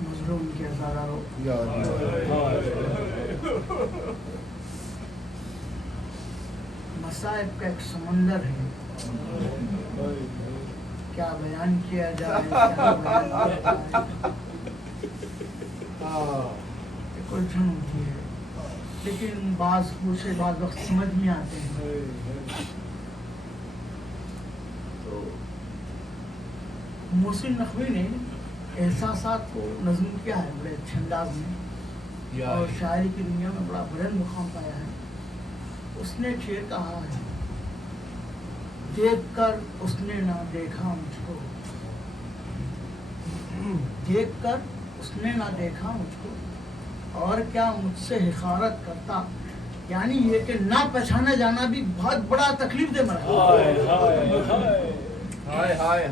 مظلوم کے ہزاروں مصائب کا ایک سمندر ہے، کیا بیان کیا جائے، کیا بیان کیا جائے، الجھن ہوتی ہے، لیکن بعض وقت سمجھ میں آتے ہیں۔ تو محسن نقوی نے احساسات کو نظم کیا ہے بڑے اچھے انداز میں، اور شاعری کی دنیا میں بڑا بلند مقام پایا ہے۔ اس نے شعر کہا ہے، دیکھ کر اس نے نہ دیکھا مجھ کو، دیکھ کر اس نے نہ دیکھا مجھ کو، اور کیا مجھ سے حقارت کرتا، یعنی یہ کہ نہ پہچانا جانا بھی بہت بڑا تکلیف دہ مرحلہ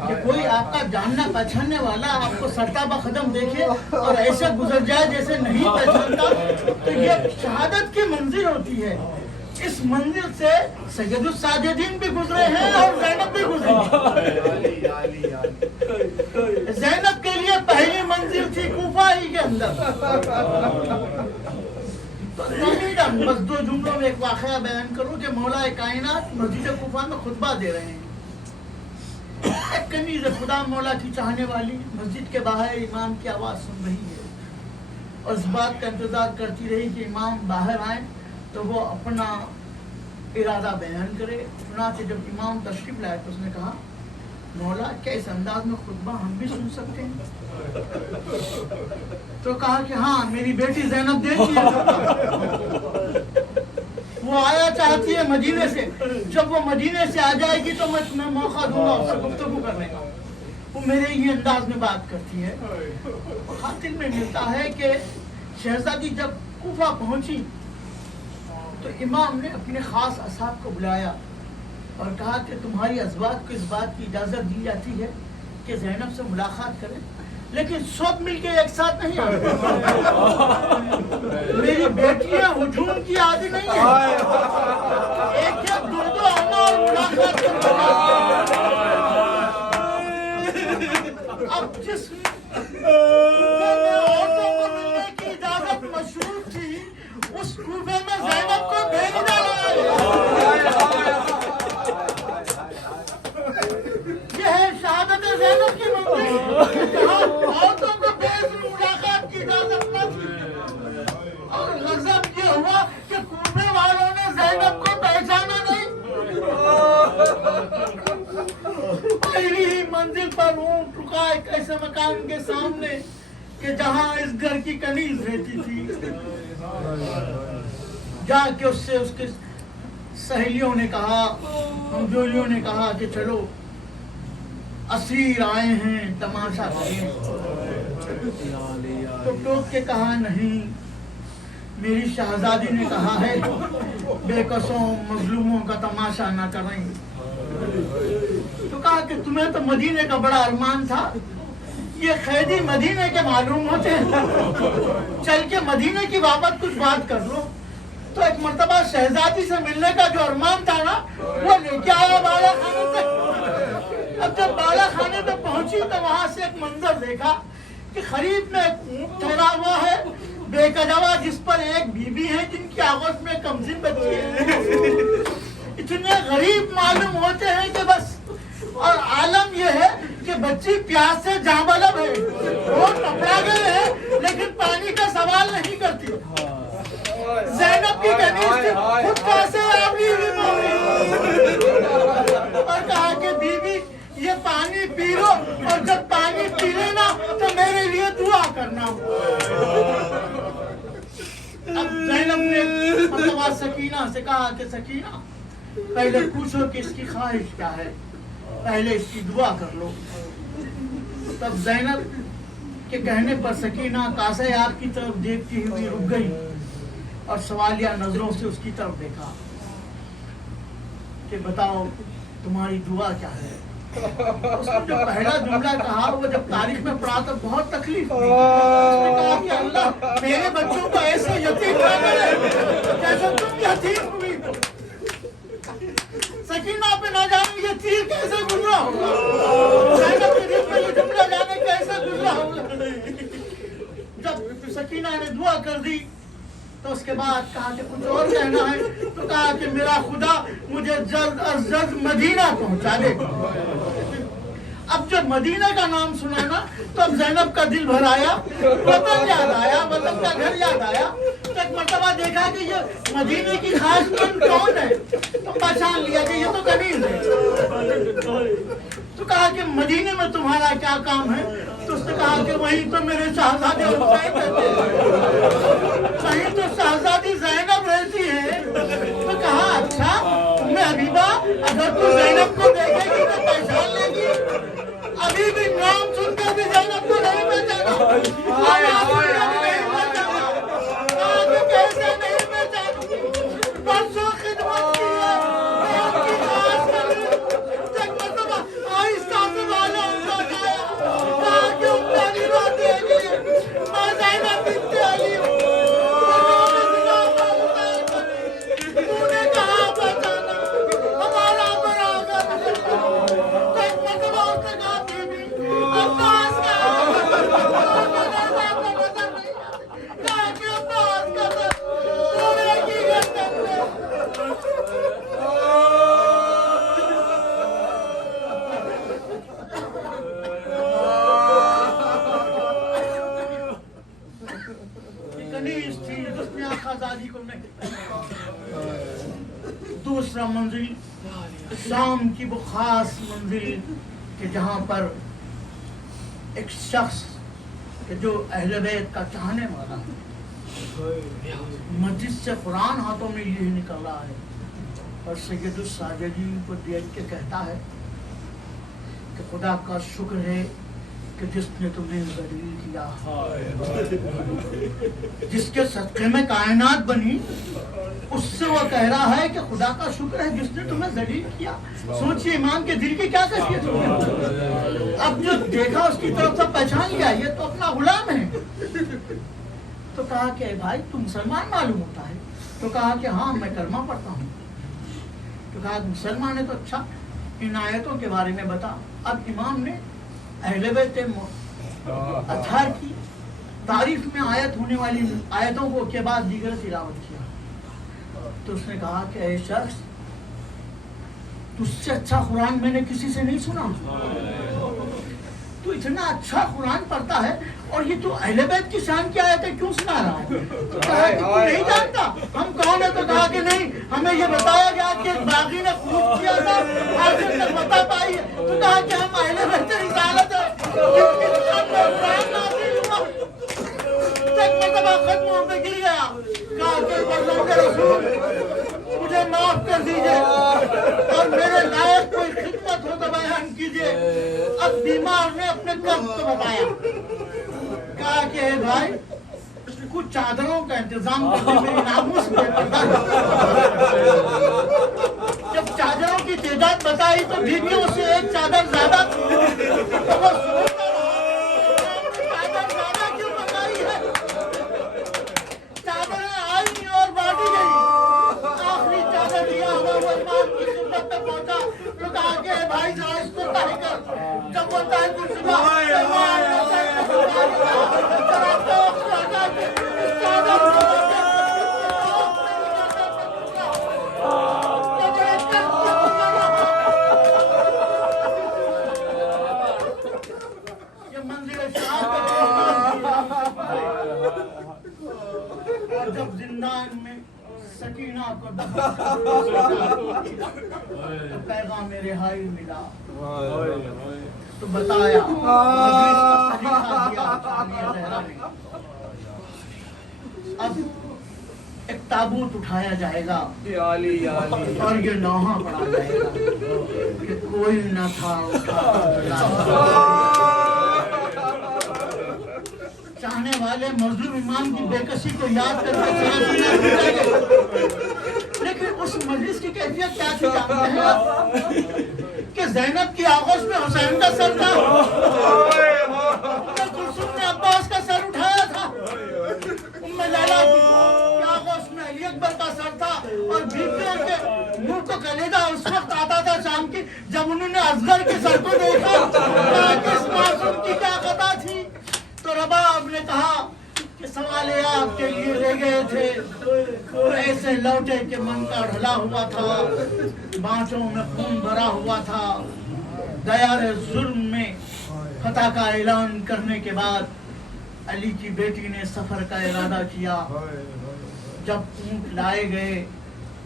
کہ کوئی آپ کا جاننا پہچاننے والا آپ کو سرتا بقدم دیکھے اور ایسے گزر جائے جیسے نہیں پہچانتا، تو یہ شہادت کی منزل ہوتی ہے۔ اس منزل سے سید الساجدین بھی گزرے ہیں اور زینب بھی گزری۔ زینب کے لیے پہلی منزل تھی کوفہ ہی کے اندر۔ بس دو جملوں میں ایک واقعہ بیان کروں کہ مولا کائنات مسجد کوفہ میں خطبہ دے رہے ہیں۔ ایک کنیز خدا مولا کی چاہنے والی مسجد کے باہر امام کی آواز سن رہی ہے اور اس بات کا انتظار کرتی رہی کہ امام باہر آئیں تو وہ اپنا ارادہ بیان کرے۔ چنانچہ جب امام تشریف لائے تو اس نے کہا، مولا کیا اس انداز میں خطبہ ہم بھی سن سکتے ہیں؟ تو کہا کہ ہاں، میری بیٹی زینب دیکھی ہے، وہ آیا چاہتی ہے مدینے سے، جب وہ مدینے سے آ جائے گی تو میں تمہیں موقع دوں گا اس سے گفتگو کرنے کا۔ وہ میرے ہی انداز میں بات کرتی ہے۔ اور خاطر میں ملتا ہے کہ شہزادی جب کوفہ پہنچی تو امام نے اپنے خاص اصحاب کو بلایا اور کہا کہ تمہاری ازواج کو اس بات کی اجازت دی جاتی ہے کہ زینب سے ملاقات کریں، لیکن سب مل کے ایک ساتھ نہیں آتے۔ میری بیٹیاں ہجوم کی عادی نہیں ہیں، ایک ایک دو آنا اور ملاقات کرنا۔ اب جس عورتوں کو ملنے کی اجازت مشہور تھی، اس کوفے میں زینب کو بھیج ڈالا ہے۔ یہ ہے شہادت زینب کی منزل، جہاں عورتوں کو بھیج ملاقات کی اجازت نہ تھی۔ اور غضب یہ ہوا کہ کوفے والوں نے زینب کو پہچانا نہیں۔ پہلی ہی منزل پر اونٹ رکا ایک ایسے مکان کے سامنے کہ جہاں اس گھر کی کنیز رہتی تھی۔ جا کے اس سے اس کے سہیلیوں نے کہا، ہمجولیوں نے کہا کہ چلو اسیر آئے ہیں تماشا کریں۔ تو ٹوک کے کہا، نہیں، میری شہزادی نے کہا ہے بے قصوں مظلوموں کا تماشا نہ کریں۔ تو کہا کہ تمہیں تو مدینے کا بڑا ارمان تھا، یہ قیدی مدینے کے معلوم ہوتے ہیں، چل کے مدینے کی بابت کچھ بات کر لو۔ تو ایک مرتبہ شہزادی سے ملنے کا جو ارمان تھا نا، وہ لے کے آیا بالا خانے پہ۔ اب جب بالا خانے پہ پہنچی تو وہاں سے ایک منظر دیکھا کہ قریب میں ایک اونٹ ٹھہرا ہوا ہے بے کجاوا، جس پر ایک بیوی ہے جن کی آغوش میں کمزن بچی ہے۔ اتنے غریب معلوم ہوتے ہیں کہ بس، اور عالم یہ ہے کہ بچی پیاس سے جاں بلب ہے، وہ ٹپڑا گئے ہے لیکن پانی کا سوال نہیں کرتی۔ زینب کی کنیز تھی، خود کیسے آبی ہوئی موری، اور کہا کہ بیوی یہ پانی پی لو، اور جب پانی پی لینا تو میرے لیے دعا کرنا۔ اب زینب نے مرتبہ سکینہ سے کہا کہ سکینہ، پہلے پوچھو کہ اس کی خواہش کیا ہے، پہلے اس کی دعا کر لو۔ تب زینب کے کہنے پر سکینہ کاسے آپ کی طرف دیکھتی ہوئی رک گئی اور سوالیہ نظروں سے اس کی طرف دیکھا کہ بتاؤ تمہاری دعا کیا ہے۔ اس نے جو پہلا جملہ کہا وہ جب تاریخ میں پڑھا تو بہت تکلیف ہوئی. اس نے کہا کہ اللہ میرے بچوں کو ایسے یتیم نہ کرے جیسے تم یتیم ہوئی. سکینہ پہ نہ جانے یہ تیر کیسے گزرا ہوگا, زینب کے دل میں یہ جملہ جانے کیسے گزرا ہوگا. جب سکینہ نے دعا کر دی تو اس کے بعد کہا کہ کچھ اور کہنا ہے, تو کہا کہ میرا خدا مجھے جلد از جلد مدینہ پہنچا دے. اب جب مدینہ کا نام سنا نا تو اب زینب کا دل بھر آیا, وطن یاد آیا, وطن کا گھر یاد آیا. تو ایک مرتبہ دیکھا کہ یہ مدینے کی خاص من کون ہے, تو پہچان لیا کہ یہ تو کنیز ہے. تو کہا کہ مدینے میں تمہارا کیا کام ہے, تو اس نے کہا کہ وہیں تو میرے شہزادے حسین رہتے ہیں, وہیں تو شہزادی زینب رہتی ہے. تو کہا اچھا میں حبیبہ اگر تو زینب کو دیکھے گی تو پہچان لے گی. ابھی بھی نام سن کر بھی زینب کو نہیں پہچانا, کیسے نہیں پہچانوں, برسوں خدمت کی ہے, آہستہ سے والا ان کا جایا, کہا کہ ان کا بھی بات ہے میں زینب بنت علی ہوں. تو نے کہا پہچانا ہمارا برابر ہے. تو ایک مرتبہ اس نے کہا بی بی عباس کا کہا کہ عباس کا توڑے کی گردن میں. کنیز تھی جس نے آزادی کو نہیں. دوسرا منزل شام کی وہ خاص منزل کہ جہاں پر ایک شخص کہ جو اہل بیت کا چاہنے والا مسجد سے قرآن ہاتھوں میں یہ نکل رہا ہے اور سید الساجدین کو دیکھ کے کہتا ہے کہ خدا کا شکر ہے کہ جس نے تمہیں ذلیل کیا, جس کے صدقے میں کائنات بنی, اس سے وہ کہہ رہا ہے کہ خدا کا شکر ہے جس نے تمہیں ذلیل کیا. سوچئے امام کے دل کی کیا کیفیت ہوگی. اب جو دیکھا اس کی طرف سے پہچان لیا یہ تو اپنا غلام ہے. تو کہا کہ بھائی تم مسلمان معلوم ہوتا ہے. تو کہا کہ ہاں میں کلمہ پڑھتا ہوں. تو کہا مسلمان ہے تو اچھا ان آیتوں کے بارے میں بتا. اب امام نے اہل بیت اطہار کی تعریف میں آیت ہونے والی آیتوں کو کے بعد دیگر تلاوت کیا. تو اس نے کہا کہ اے شخص تجھ سے اچھا قرآن میں نے کسی سے نہیں سنا. تو اتنا اچھا قرآن پڑھتا ہے اور یہ تو اہل بیت کی شان کی آیتیں کیوں سنا رہا ہے. تو کہا کہ تو نہیں جانتا ہم کون ہیں. تو کہا کہ نہیں ہمیں یہ بتایا گیا کہ ایک باغی نے خوب کیا تھا آج تک بتا پائی ہے. تو کہا کہ ہم اہل بیت رسالت ہے. ختم ہو کے گر گیا. کہا کہ بزرگ رسول مجھے معاف کر دیجئے اور میرے لائق کوئی خدمت ہو تو بیان کیجئے. اب بیمار نے اپنے کم کو بتایا. کہا کہ اے بھائی کچھ چادروں کا انتظام کر دے میری ناموس میں. جب چادروں کی تعداد بتائی تو بیویوں سے ایک چادر زیادہ تھی. تو وہ سوچتا رہا چادر زیادہ کیوں بتائی ہے. چادریں آئی اور بانٹی گئی. آخری چادر لیا ہوا وہ امام کی خدمت میں پہنچا. تو کہا کہ بھائی ذرا اس کو طے کر. جب وہ طے کو سنا جب زندان میں سکینہ کو پیغام رہائی ملا تو بتایا اب ایک تابوت اٹھایا جائے گا اور یہ نوحہ پڑا جائے گا کہ کوئی نہ تھا چاہنے والے مظلوم امام کی بے کسی کو یاد کر کے لیکن اس مجلس کی کیفیت کیا تھی جانتے ہیں آپ کہ زینب کی آغوش میں حسین کا سر تھا، کلثوم نے عباس کا سر اٹھایا تھا، ام لیلا کی آغوش میں علی اکبر کا سر تھا، اور بیویوں کے منہ کو کلیدہ اس وقت آتا تھا شام کی جب انہوں نے اصغر کے سر کو دیکھا کہ اس معصوم کی کیا خطا تھی۔ تو رباب نے کہا کہ سوال آپ کے لیے لے گئے تھے، ایسے لوٹے کہ من کا ڈھلا ہوا تھا، بانچوں میں خون بھرا ہوا تھا۔ دیار ظلم میں فتح کا اعلان کرنے کے بعد علی کی بیٹی نے سفر کا ارادہ کیا۔ جب اونٹ لائے گئے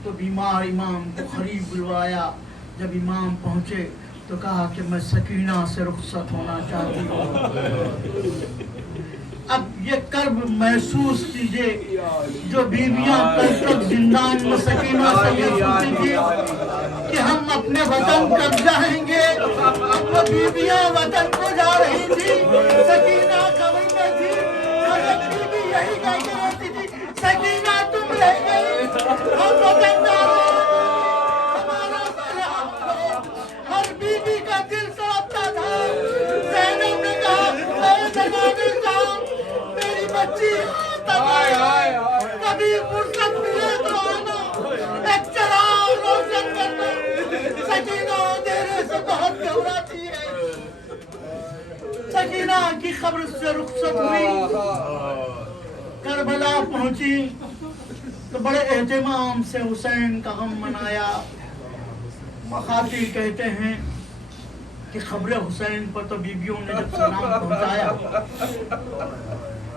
تو بیمار امام کو قریب بلوایا۔ جب امام پہنچے تو کہا کہ میں سکینہ سے رخصت ہونا چاہتی ہوں۔ اب یہ کرب محسوس کیجئے جو بیویاں کل تک زندان میں سکینہ سے یہ سنتی تھی کہ ہم اپنے وطن کب جائیں گے، اب وہ بیویاں وطن کو جا رہی تھی، سکینہ قبر میں تھی، ہر ایک بیوی یہی کہہ کے رہتی تھی سکینہ تم رہ گئی، ہم وطن جا رہے ہیں، ہمارا سلام ہو۔ ہر بیوی کا دل سڑپتا تھا۔ زینب نے کہا اے زمانے جان میری بچی کبھی فرصت ملے تو آنا، ایک چراغ روشن کرنا۔ سکینہ اندھیرے سے بہت گھبراتی ہے۔ سکینہ کی قبر سے رخصت ہوئی، کربلا پہنچی تو بڑے اہتمام سے حسین کا غم منایا۔ مخاطی کہتے ہیں کہ خبر حسین پر تو بیویوں نے جب سلام پہنچایا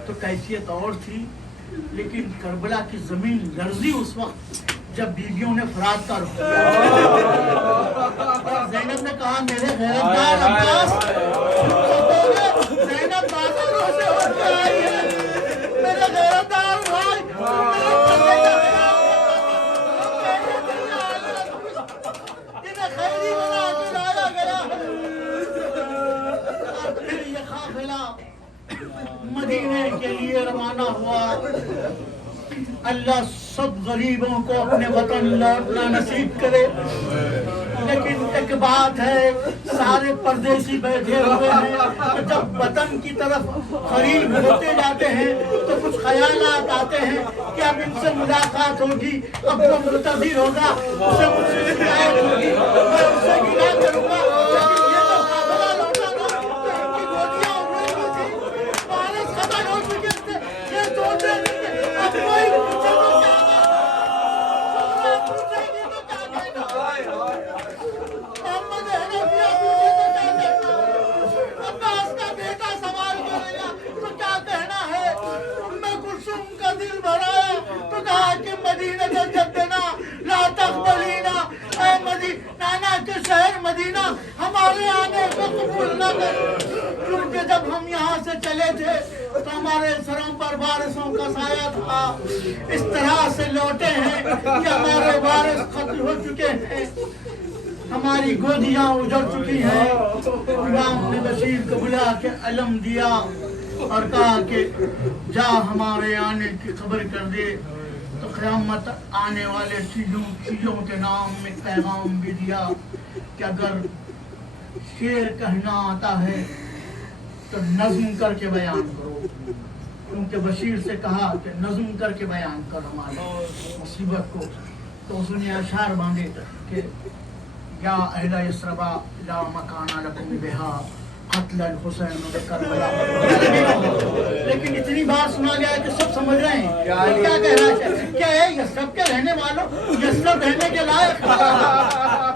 تو کیفیت اور تھی، لیکن کربلا کی زمین لرزی اس وقت جب بیویوں نے فرات کا رخ کیا۔ زینب نے کہا میرے غیرتدار عباس، زینب بازاروں سے اٹھ کر آئی ہے، میرے غیرتدار بھائی، انہیں خیری بنا کے لایا گیا ہے۔ اور پھر یہ قافلہ مدینے کے لیے روانہ ہوا۔ اللہ سب غریبوں کو اپنے وطن لوٹنا نصیب کرے، لیکن ایک بات ہے، سارے پردیسی بیٹھے ہوئے ہیں، جب وطن کی طرف قریب ہوتے جاتے ہیں تو کچھ خیالات آتے ہیں کہ اب ان سے ملاقات ہوگی، اب وہ منتظر ہوگا، اسے مجھ سے شکایت ہوگی، میں اسے گلا کروں گا، لیکن یہ تو قافلہ لوٹا نا تو ان کی گودیاں اڑی ہوئی تھی، وارث ختم ہو چکے تھے، یہ سوچے نہیں کہ اب کوئی پوچھے تو کیا کہنا، پوچھے گی تو کیا کہنا، محمد حنفیہ پوچھے تو کیا کہنا، عباس کا بیٹا سوال کرے گا تو کیا کہنا ہے۔ ام کلثوم کا دل بھرایا تو کہا کہ مدینہ جدنا لا تقبلینا، اے نانا کے شہر مدینہ ہمارے آنے کو قبول نہ کر، کیونکہ جب ہم یہاں سے چلے تھے تو ہمارے سروں پر وارثوں کا سایہ تھا، اس طرح سے لوٹے ہیں کہ ہمارے وارث قتل ہو چکے ہیں، ہماری گودیاں اجڑ چکی ہیں۔ امام نے بشیر کو بلا کے علم دیا اور کہا کہ جا ہمارے آنے کی خبر کر دے، تو قیامت آنے والے چیزوں کے نام میں پیغام بھی دیا کہ اگر شعر کہنا آتا ہے تو نظم کر کے بیان کرو، کیونکہ بشیر سے کہا کہ نظم کر کے بیان کر ہماری مصیبت کو، تو اس نے اشعار باندھے کہ یا اہل یثرب لا مکان لکم بہا قتل الحسین بکربلا۔ لیکن اتنی بات سنا گیا ہے کہ سب سمجھ رہے ہیں کیا کہنا چاہیے، کیا ہے یثرب کے رہنے والوں، یثرب رہنے کے لائق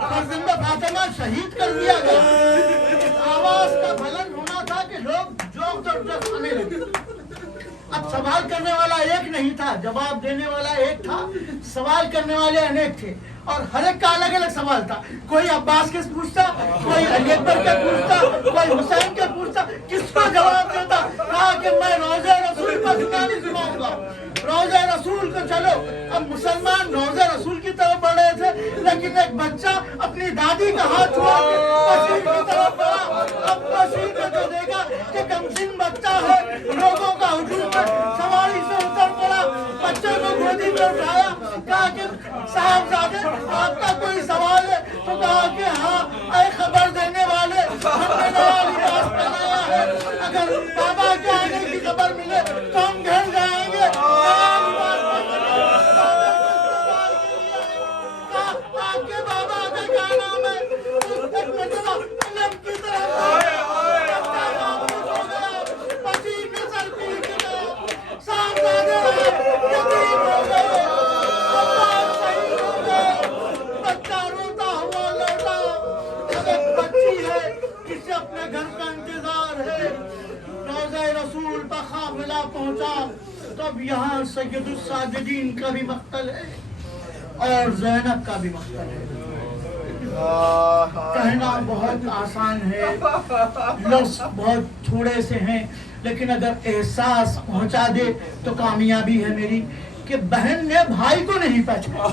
فرزند فاطمہ شہید کر دیا گیا۔ آواز کا بلند ہونا تھا کہ لوگ جوک جوک آنے لگے۔ اب سوال کرنے والا ایک نہیں تھا، جواب دینے والا ایک تھا، سوال کرنے والے انیک تھے، اور ہر ایک کا الگ الگ سوال تھا۔ کوئی عباس کے پوچھتا، کوئی علی اکبر کے پوچھتا، کوئی حسین کے پوچھتا، کس کو جواب دیتا؟ کہا کہ میں روضہ رسول پر نہیں سناؤں گا، روضہ رسول کو چلو۔ اب مسلمان روضہ رسول کی طرف بڑھ رہے تھے، لیکن ایک بچہ اپنی دادی کا ہاتھ چھوڑ کے بشیر کی طرف بڑھا۔ اب بشیر نے جو دیکھا کہ کمسن بچہ ہے، لوگوں کا ہجوم ہے، سواری سے اتر پڑا، بچے کو گودی میں اٹھایا، کہا کہ صاحبزادے آپ کا کوئی سوال ہے؟ تو کہا کہ ہاں، اے خبر اگر بابا کے آنے کی خبر ملے تو ہم گھر جائیں گے. آپ کے بابا کا کیا نام ہے؟ ایک مرتبہ علم کی طرف پسینے سر پیٹ گیا, صاحبزادے یتیم ہو گئے, اللہ شہید ہو گئے, بچہ روتا ہوا لوٹا. ایک بچی ہے جسے اپنے گھر کا انتظار ہے, روضہ رسول پر قافلہ پہنچا تب یہاں سید الساجدین کا بھی مقتل ہے اور زینب کا بھی مقتل ہے. کہنا بہت آسان ہے, لفظ بہت تھوڑے سے ہیں, لیکن اگر احساس پہنچا دے تو کامیابی ہے میری کہ بہن نے بھائی کو نہیں پہچانا.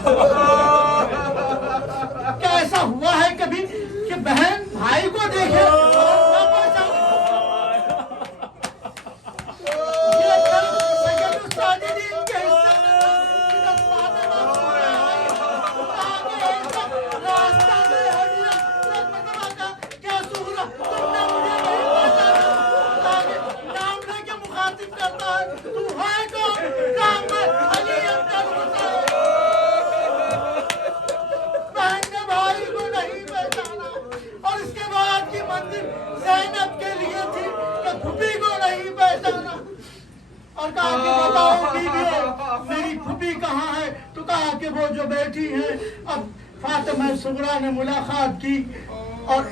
کیا ایسا ہوا ہے کبھی کہ بہن بھائی کو دیکھے اور نہ پہچانے؟ یہ کل سید الساجدین کے حصے میں جب فاطمہ راستہ میں ہڈیاں ایک مرتبہ کا کیا صورت تم نے مجھے نہیں پہچانا, نام لے کے مخاطب کرتا ہے, تو ہے کون؟ نام میں علی اکبر حسین. بہن نے بھائی کو نہیں پہچانا اور اس کے بعد کی منزل زینب کے لیے تھی کہ پھوپھی کو نہیں پہچانا اور کہا کہ بتاؤ بیویو میری پھوپھی کہاں ہے؟ تو کہا کہ وہ جو بیٹھی ہے. اب فاطمہ صغریٰ نے ملاقات کی اور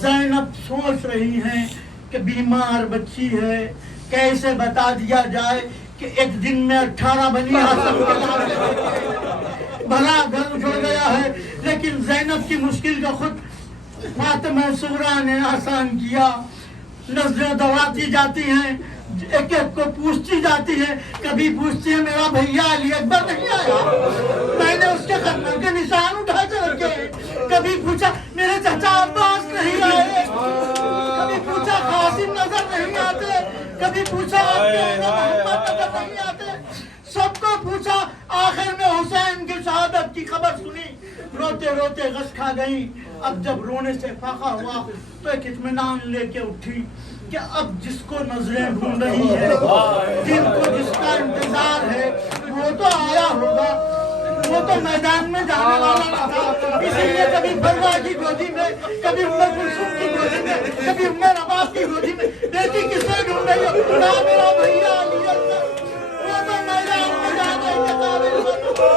زینب سوچ رہی ہیں کہ بیمار بچی ہے, کیسے بتا دیا جائے کہ ایک دن میں 18 بنی ہاشم کے لاشیں بھلا گھر اجڑ گیا ہے. لیکن زینب کی مشکل کا خود فاطمہ صغریٰ نے آسان کیا. نظریں دوڑاتی جاتی ہیں, ایک ایک کو پوچھتی جاتی ہے. کبھی پوچھتی ہے میرا بھیا علی اکبر نہیں آیا, میں نے اس کے خطوں کے نشان اٹھا کے رکھے. کبھی پوچھا میرے چچا عباس نہیں آئے, کبھی پوچھا قاسم نظر نہیں آتے, کبھی پوچھا آپ کے محمد نظر نہیں آتے. سب کو پوچھا, آخر میں حسین کی شہادت کی خبر سنی, روتے روتے غش کھا گئی. اب جب رونے سے فاقہ ہوا تو ایک اطمینان لے کے اٹھی کہ اب جس کو نظریں ڈھونڈ رہی ہے, جن کو جس کا انتظار ہے, وہ تو آیا ہوگا. وہ تو میدان میں جانے والا نہ تھا, اسی لیے کبھی فروا کی گودی میں, کبھی ام کلثوم کی گودی میں, کبھی ام رباب کی گودی میں. بیٹی کسے ڈھونڈ رہی ہو؟ کہا میرا بھیا علی اکبر. وہ تو میدان میں جانے کے قابل بنا.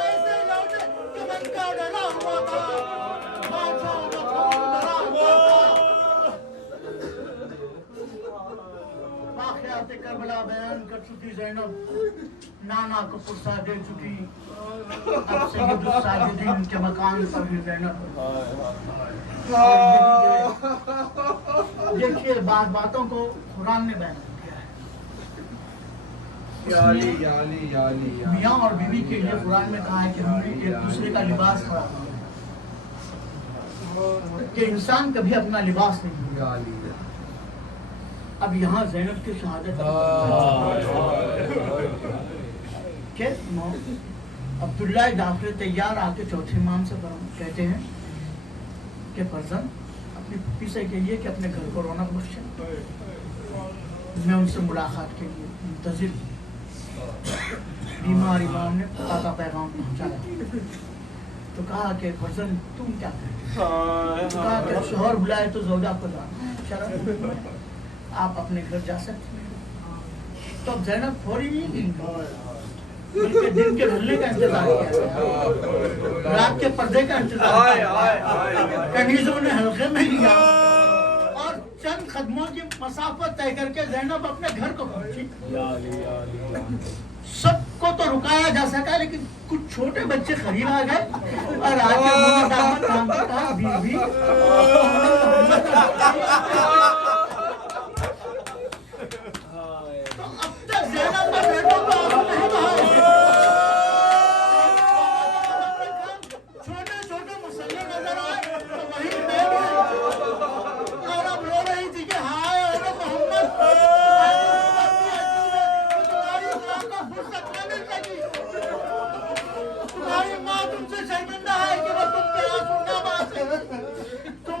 ایسے لوٹے کہ من کا ڈلا ہوا تھا, بادشاہوں کا خون بھرا ہوا تھا. واقعات کربلا بیان کر چکی زینب, نانا کو پرسا دے چکی. اب سید الساجدین کے مکان پر بھی زینب. دیکھیے باتوں کو قرآن نے بیان کیا ہے. میاں اور بیوی کے لیے قرآن میں کہا ہے کہ ہم نے ایک دوسرے کا لباس خراب کہ انسان کبھی اپنا لباس نہیں بھولے. اب یہاں زینب کی شہادت کہ عبداللہ جعفر طیار آ کے چوتھے امام سے کہتے ہیں کہ فرزند اپنی پھوپھی سے کہیے کہ اپنے گھر کو رونق بخشے, میں ان سے ملاقات کے لیے منتظر ہوں. بیمار امام نے خدا کا پیغام پہنچایا تو کہا کہ فرزند تم کیا کہتے؟ کہا کہ شوہر بلائے تو زوجہ کو جانا, شرم آپ اپنے گھر جا سکتے ہیں. تو اب زینب تھوڑی نہیں بلکہ دن کے ڈھلنے کا انتظار کیا گیا, رات کے پردے کا انتظار کیا, کنیزوں نے حلقے میں لیا اور چند قدموں کی مسافت طے کر کے زینب اپنے گھر کو پہنچی. سب کو تو رکایا جا سکا لیکن کچھ چھوٹے بچے قریب آ گئے اور آ کے داماد نام کی کہا بیوی تو اب تک زینب کا بیٹوں کو آنسو نہیں بہائے. چھوٹے چھوٹے مسلح نظر آئے تو وہی بیٹھ گئی اور اب رو رہی تھی کہ ہائے اے محمد تمہاری ماں تم سے شرمندہ ہے کہ وہ تم پہ آنسو نہ بہائے. تم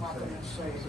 Makamang sa'yo.